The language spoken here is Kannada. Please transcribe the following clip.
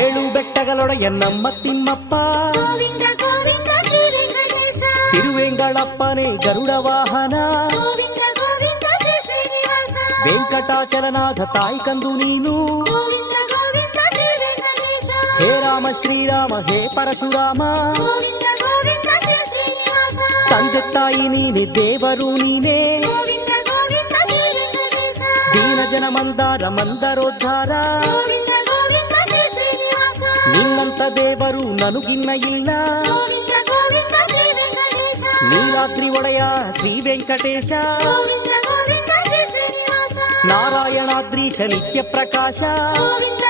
ಏಳು ಬೆಟ್ಟಗಳೊಡೆಯ ನಮ್ಮ ತಿಮ್ಮಪ್ಪ, ಗೋವಿಂದ ಗೋವಿಂದ ಶ್ರೀ ವೆಂಕಟೇಶ, ತಿರುವೆಂಗಳಪ್ಪನೇ ಗರುಡ ವಾಹನ, ಗೋವಿಂದ ಗೋವಿಂದ ಶ್ರೀ ಶ್ರೀನಿವಾಸ, ವೆಂಕಟಾಚಲನಾಥ ತಾಯಿ ಕಂದು ನೀನು, ಗೋವಿಂದ ಗೋವಿಂದ ಶ್ರೀ ವೆಂಕಟೇಶ, ಹೇ ರಾಮ ಶ್ರೀರಾಮ ಹೇ ಪರಶುರಾಮ, ಗೋವಿಂದ ಗೋವಿಂದ ಶ್ರೀ ಶ್ರೀನಿವಾಸ, ತಂದೆ ತಾಯಿ ನೀನೆ ದೇವರು ನೀನೇ, ಗೋವಿಂದ ಗೋವಿಂದ ಶ್ರೀ ವೆಂಕಟೇಶ, ದೀನ ಜನ ಮಂದಾರ ಮಂದರೋದ್ಧಾರ, ಗೋವಿಂದ ಗೋವಿಂದ ಶ್ರೀ ಶ್ರೀನಿವಾಸ, ನಿನ್ನಂತ ದೇವರು ನನಗಿನ್ನ ಇಲ್ಲ, ಗೋವಿಂದ ಗೋವಿಂದ ಶ್ರೀ ವೆಂಕಟೇಶ, ನೀಲಾದ್ರಿ ಒಡೆಯ ಶ್ರೀ ವೆಂಕಟೇಶ, ಗೋವಿಂದ ಗೋವಿಂದ ಶ್ರೀ ಶ್ರೀನಿವಾಸ, ನಾರಾಯಣಾದ್ರೀಶ ನಿತ್ಯ ಪ್ರಕಾಶ, ಗೋವಿಂದ